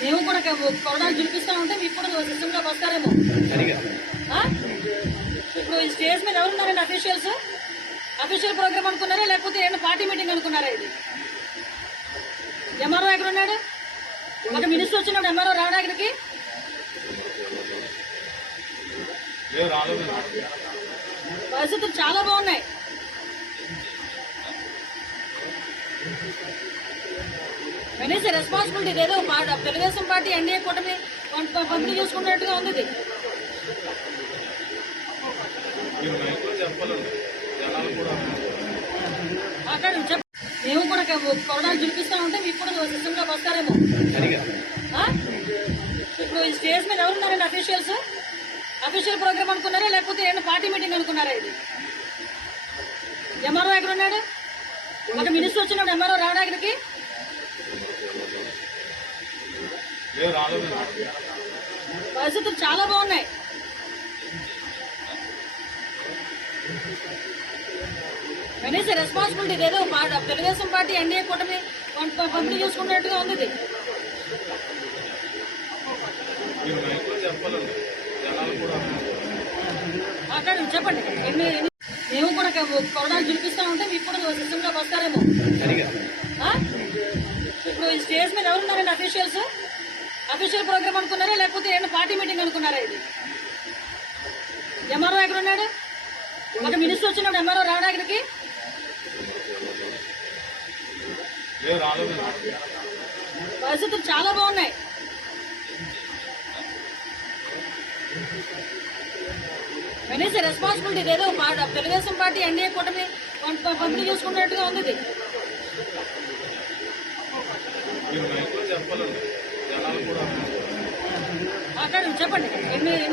మేము కూడా కొరడాలు చూపిస్తా ఉంటే మీకు కూడా సిస్టంలోకి వస్తారేమో. ఇప్పుడు ఈ స్టేజ్ మీద ఎవరున్నారండి అఫీషియల్స్? అఫీషియల్ ప్రోగ్రామ్ అనుకున్నారా లేకపోతే ఏమన్నా పార్టీ మీటింగ్ అనుకున్నారా? ఇది ఎంఆర్ఓ ఎక్కడ ఉన్నాడు? ఒక మినిస్టర్ వచ్చినప్పుడు ఎంఆర్ఓ రావడానికి పరిస్థితులు చాలా బాగున్నాయి. కనీస రెస్పాన్సిబిలిటీ ఏదో తెలుగుదేశం పార్టీ ఎన్డీఏ కూటమి పంపిణీ చేసుకున్నట్టుగా ఉంది. ఇది మేము కూడా కొరడాలు చూపిస్తా ఉంటే మీకు కూడా సిస్టంలోకి వస్తారేమో. ఇప్పుడు ఈ స్టేజ్ మీద ఎవరున్నారండి అఫీషియల్స్? అఫీషియల్ ప్రోగ్రామ్ అనుకున్నారా లేకపోతే ఏమన్నా పార్టీ మీటింగ్ అనుకున్నారా? ఇది ఎంఆర్ఓ ఎక్కడ ఉన్నాడు? ఒక మినిస్టర్ వచ్చినప్పుడు ఎంఆర్ఓ రావడానికి పరిస్థితులు చాలా బాగున్నాయి. కనీస రెస్పాన్సిబిలిటీ ఏదో తెలుగుదేశం పార్టీ ఎన్డీఏ కూటమి పంపిణీ చేసుకున్నట్టుగా ఉంది. ఇది చెప్పండి. మేము కూడా కొరడాలు చూపిస్తా ఉంటే మీకు కూడా సిస్టంలోకి వస్తారేమో. ఇప్పుడు ఈ స్టేజ్ మీద ఎవరున్నారండి అఫీషియల్స్? అఫీషియల్ ప్రోగ్రామ్ అనుకున్నారా లేకపోతే ఏమన్నా పార్టీ మీటింగ్ అనుకున్నారా? ఇది ఎంఆర్ఓ ఎక్కడ ఉన్నాడు? ఒక మినిస్టర్ వచ్చినప్పుడు ఎంఆర్ఓ రావడానికి పరిస్థితులు చాలా బాగున్నాయి. కనీస రెస్పాన్సిబిలిటీ ఏదో తెలుగుదేశం పార్టీ ఎన్డీఏ కూటమి పంపిణీ చేసుకున్నట్టుగా ఉంది. ఇది చెప్పండి.